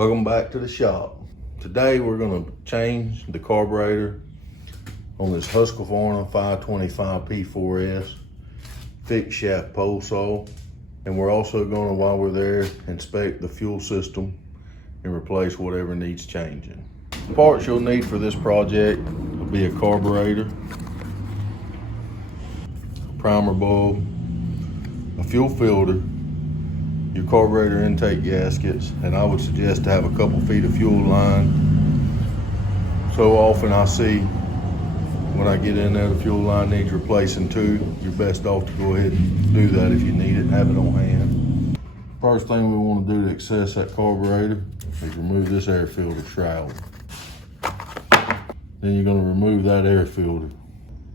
Welcome back to the shop. Today we're going to change the carburetor on this Husqvarna 525 P4S fixed shaft pole saw. And we're also going to, while we're there, inspect the fuel system and replace whatever needs changing. The parts you'll need for this project will be a carburetor, a primer bulb, a fuel filter, your carburetor intake gaskets, and I would suggest to have a couple feet of fuel line. So often I see when I get in there the fuel line needs replacing too. You're best off to go ahead and do that if you need it and have it on hand. First thing we want to do to access that carburetor is remove this air filter shroud. Then you're going to remove that air filter.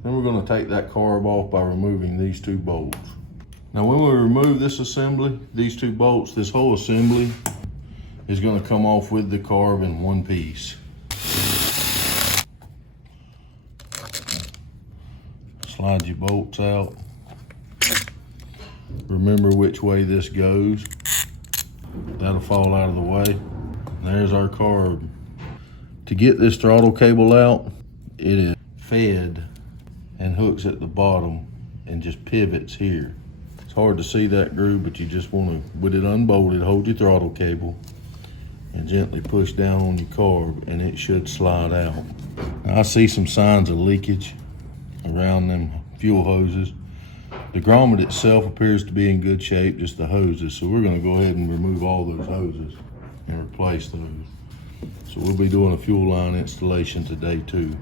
Then we're going to take that carb off by removing these two bolts. Now when we remove this assembly, these two bolts, this whole assembly is going to come off with the carb in one piece. Slide your bolts out. Remember which way this goes. That'll fall out of the way. There's our carb. To get this throttle cable out, it is fed and hooks at the bottom and just pivots here. It's hard to see that groove, but you just want to, with it unbolted, hold your throttle cable and gently push down on your carb and it should slide out. Now, I see some signs of leakage around them fuel hoses. The grommet itself appears to be in good shape, just the hoses. So we're going to go ahead and remove all those hoses and replace those. So we'll be doing a fuel line installation today too.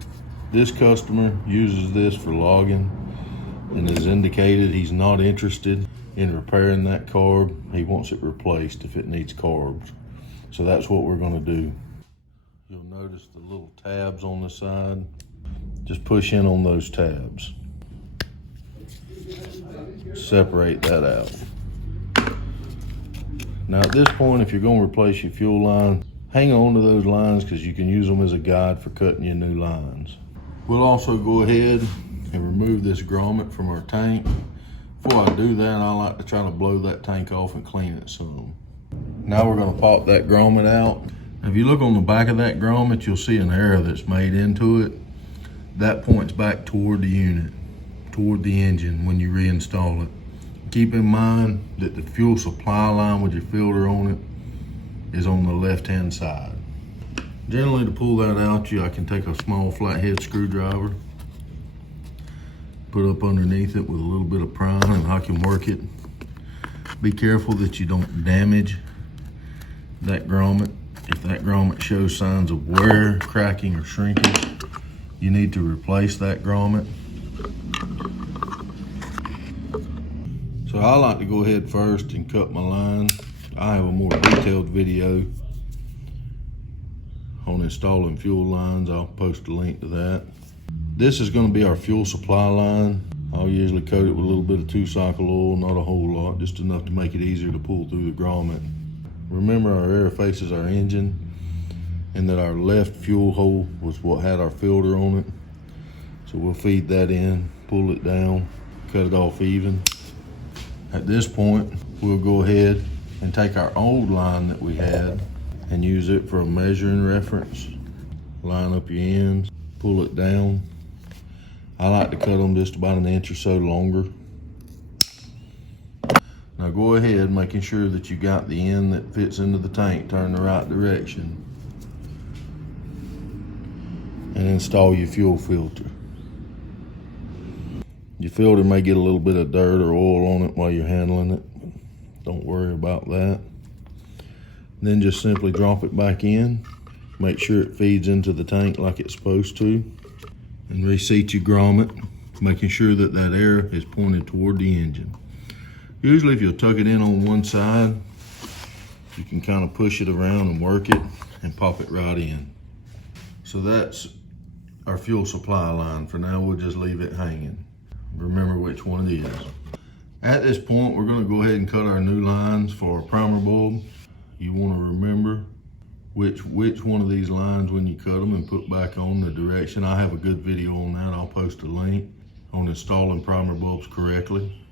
This customer uses this for logging and has indicated he's not interested in repairing that carb. He wants it replaced if it needs carbs. So that's what we're going to do. You'll notice the little tabs on the side. Just push in on those tabs. Separate that out. Now at this point, if you're going to replace your fuel line, hang on to those lines because you can use them as a guide for cutting your new lines. We'll also go ahead and remove this grommet from our tank. Before I do that, I like to try to blow that tank off and clean it some. Now we're going to pop that grommet out. If you look on the back of that grommet, you'll see an arrow that's made into it. That points back toward the unit, toward the engine when you reinstall it. Keep in mind that the fuel supply line with your filter on it is on the left-hand side. Generally, to pull that out, I can take a small flathead screwdriver, put up underneath it with a little bit of prime, and I can work it. Be careful that you don't damage that grommet. If that grommet shows signs of wear, cracking, or shrinkage, you need to replace that grommet. So I like to go ahead first and cut my line. I have a more detailed video on installing fuel lines. I'll post a link to that. This is going to be our fuel supply line. I'll usually coat it with a little bit of 2-cycle oil, not a whole lot, just enough to make it easier to pull through the grommet. Remember, our air faces our engine, and that our left fuel hole was what had our filter on it. So we'll feed that in, pull it down, cut it off even. At this point, we'll go ahead and take our old line that we had and use it for a measuring reference. Line up your ends, pull it down. I like to cut them just about an inch or so longer. Now go ahead, making sure that you got the end that fits into the tank turned the right direction, and install your fuel filter. Your filter may get a little bit of dirt or oil on it while you're handling it. Don't worry about that. Then just simply drop it back in. Make sure it feeds into the tank like it's supposed to. And reseat your grommet, making sure that that air is pointed toward the engine. Usually if you'll tuck it in on one side, you can kind of push it around and work it and pop it right in. So that's our fuel supply line. For now, we'll just leave it hanging. Remember which one it is. At this point, we're going to go ahead and cut our new lines for our primer bulb. You want to remember which one of these lines when you cut them and put back on the direction. I have a good video on that. I'll post a link on installing primer bulbs correctly.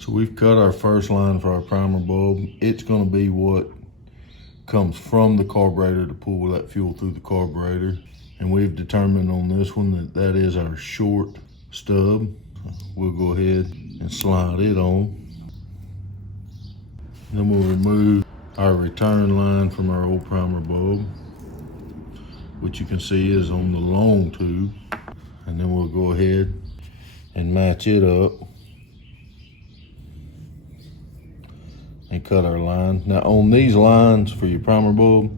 So we've cut our first line for our primer bulb. It's going to be what comes from the carburetor to pull that fuel through the carburetor. And we've determined on this one that that is our short stub. We'll go ahead and slide it on. Then we'll remove our return line from our old primer bulb, which you can see is on the long tube. And then we'll go ahead and match it up and cut our line. Now on these lines for your primer bulb,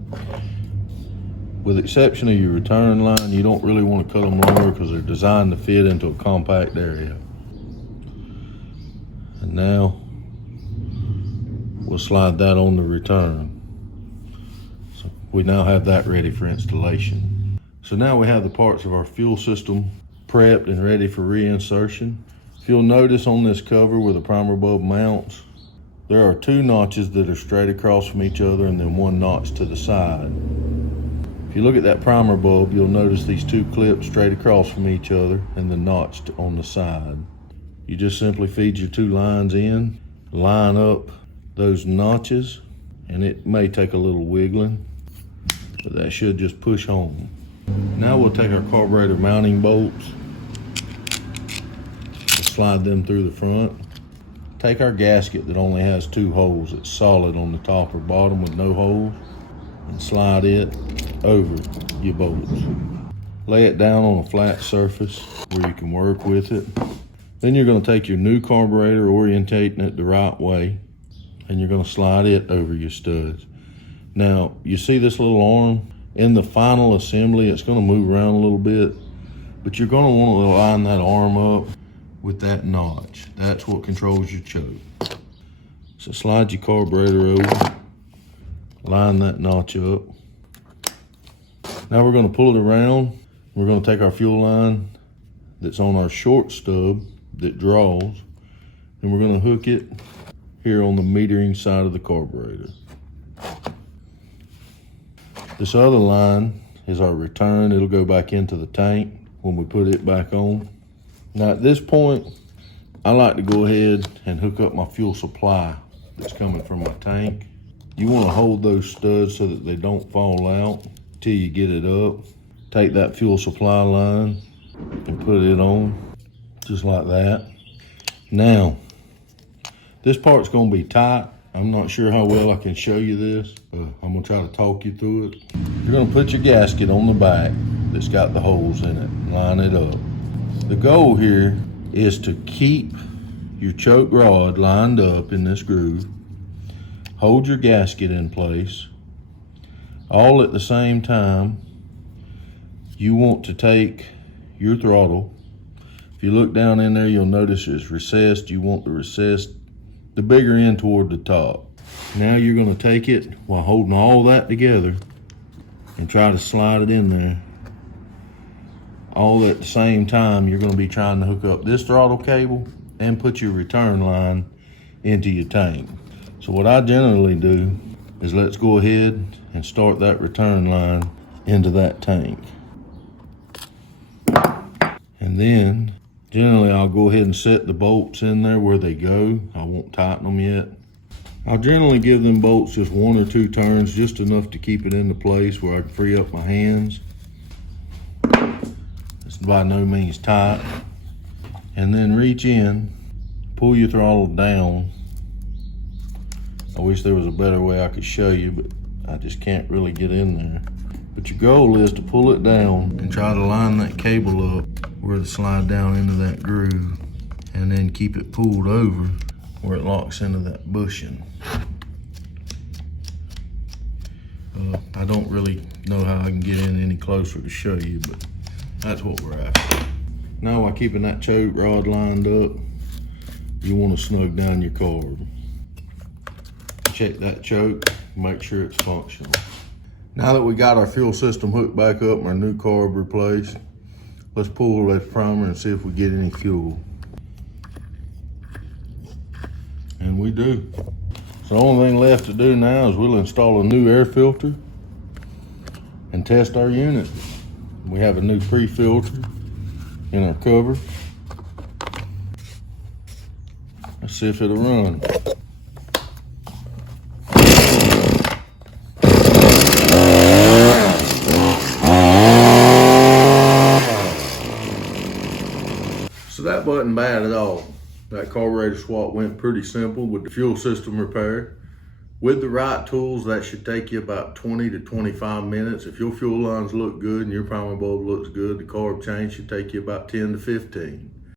with the exception of your return line, you don't really want to cut them longer because they're designed to fit into a compact area. And now we'll slide that on the return. So we now have that ready for installation. So now we have the parts of our fuel system prepped and ready for reinsertion. If you'll notice on this cover where the primer bulb mounts, there are 2 notches that are straight across from each other and then 1 notch to the side. If you look at that primer bulb, you'll notice these 2 clips straight across from each other and the notch on the side. You just simply feed your 2 lines in, line up those notches, and it may take a little wiggling, but that should just push home. Now we'll take our carburetor mounting bolts, slide them through the front. Take our gasket that only has 2 holes, it's solid on the top or bottom with no holes, and slide it over your bolts. Lay it down on a flat surface where you can work with it. Then you're going to take your new carburetor, orientating it the right way, and you're going to slide it over your studs. Now, you see this little arm? In the final assembly, it's going to move around a little bit, but you're going to want to line that arm up with that notch. That's what controls your choke. So slide your carburetor over, line that notch up. Now we're going to pull it around. We're going to take our fuel line that's on our short stub that draws, and we're going to hook it here on the metering side of the carburetor. This other line is our return. It'll go back into the tank when we put it back on. Now at this point, I like to go ahead and hook up my fuel supply that's coming from my tank. You want to hold those studs so that they don't fall out till you get it up. Take that fuel supply line and put it on, just like that. Now, this part's gonna be tight. I'm not sure how well I can show you this, but I'm gonna try to talk you through it. You're gonna put your gasket on the back that's got the holes in it, line it up. The goal here is to keep your choke rod lined up in this groove, hold your gasket in place. All at the same time, you want to take your throttle. If you look down in there, you'll notice it's recessed. You want the bigger end toward the top. Now you're going to take it while holding all that together and try to slide it in there. All at the same time, you're going to be trying to hook up this throttle cable and put your return line into your tank. So what I generally do is let's go ahead and start that return line into that tank. And then generally I'll go ahead and set the bolts in there where they go. I won't tighten them yet. I'll generally give them bolts just 1 or 2 turns, just enough to keep it into place where I can free up my hands. It's by no means tight. And then reach in, pull your throttle down. I wish there was a better way I could show you, but I just can't really get in there. But your goal is to pull it down and try to line that cable up where it slide down into that groove, and then keep it pulled over where it locks into that bushing. I don't really know how I can get in any closer to show you, but that's what we're after. Now, while keeping that choke rod lined up, you want to snug down your carb. Check that choke, make sure it's functional. Now that we got our fuel system hooked back up and our new carb replaced, let's pull that primer and see if we get any fuel. And we do. So the only thing left to do now is we'll install a new air filter and test our unit. We have a new pre-filter in our cover. Let's see if it'll run. So that wasn't bad at all. That carburetor swap went pretty simple with the fuel system repair. With the right tools, that should take you about 20 to 25 minutes. If your fuel lines look good and your priming bulb looks good, the carb change should take you about 10 to 15.